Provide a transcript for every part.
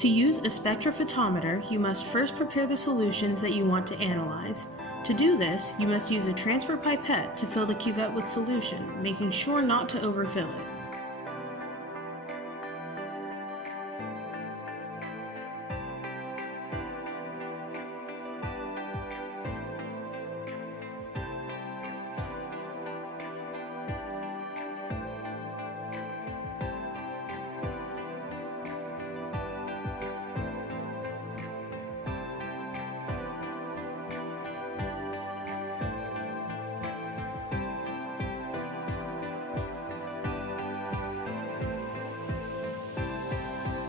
To use a spectrophotometer, you must first prepare the solutions that you want to analyze. To do this, you must use a transfer pipette to fill the cuvette with solution, making sure not to overfill it.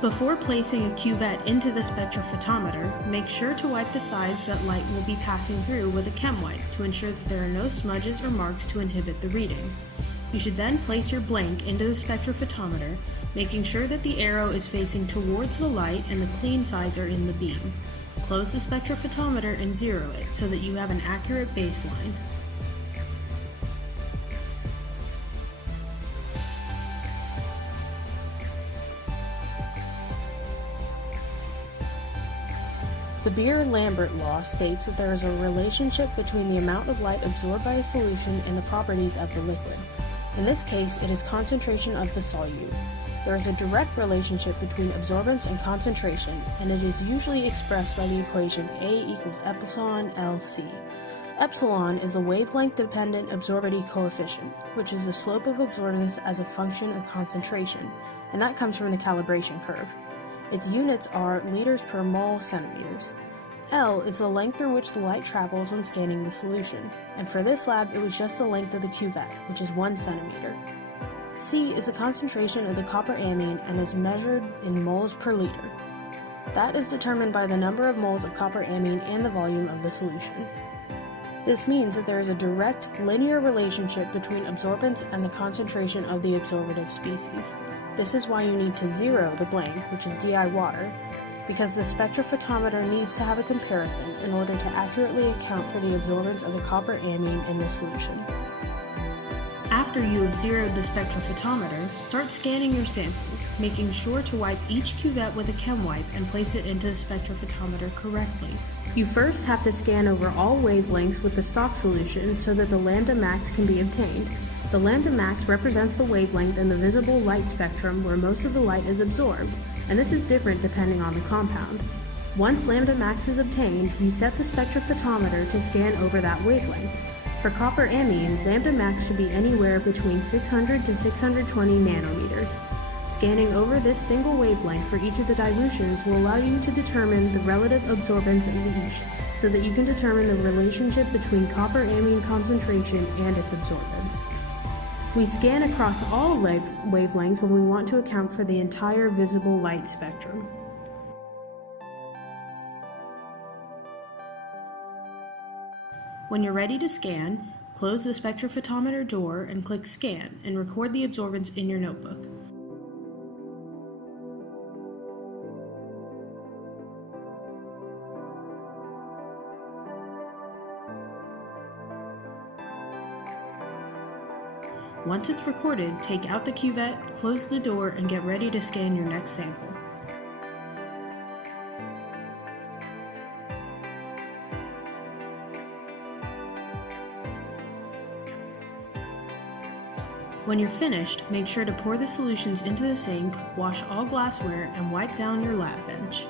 Before placing a cuvette into the spectrophotometer, make sure to wipe the sides that light will be passing through with a chem wipe to ensure that there are no smudges or marks to inhibit the reading. You should then place your blank into the spectrophotometer, making sure that the arrow is facing towards the light and the clean sides are in the beam. Close the spectrophotometer and zero it so that you have an accurate baseline. The Beer-Lambert law states that there is a relationship between the amount of light absorbed by a solution and the properties of the liquid. In this case, it is concentration of the solute. There is a direct relationship between absorbance and concentration, and it is usually expressed by the equation A equals epsilon LC. Epsilon is the wavelength-dependent absorbability coefficient, which is the slope of absorbance as a function of concentration, and that comes from the calibration curve. Its units are liters per mole centimeters. L is the length through which the light travels when scanning the solution, and for this lab it was just the length of the cuvette, which is 1 centimeter. C is the concentration of the copper anion and is measured in moles per liter. That is determined by the number of moles of copper anion and the volume of the solution. This means that there is a direct, linear relationship between absorbance and the concentration of the absorbative species. This is why you need to zero the blank, which is DI water, because the spectrophotometer needs to have a comparison in order to accurately account for the absorbance of the copper anion in the solution. After you have zeroed the spectrophotometer, start scanning your samples, making sure to wipe each cuvette with a chem wipe and place it into the spectrophotometer correctly. You first have to scan over all wavelengths with the stock solution so that the lambda max can be obtained. The lambda max represents the wavelength in the visible light spectrum where most of the light is absorbed, and this is different depending on the compound. Once lambda max is obtained, you set the spectrophotometer to scan over that wavelength. For copper anion, lambda max should be anywhere between 600 to 620 nanometers. Scanning over this single wavelength for each of the dilutions will allow you to determine the relative absorbance of each, so that you can determine the relationship between copper anion concentration and its absorbance. We scan across all wavelengths when we want to account for the entire visible light spectrum. When you're ready to scan, close the spectrophotometer door and click Scan and record the absorbance in your notebook. Once it's recorded, take out the cuvette, close the door, and get ready to scan your next sample. When you're finished, make sure to pour the solutions into the sink, wash all glassware, and wipe down your lab bench.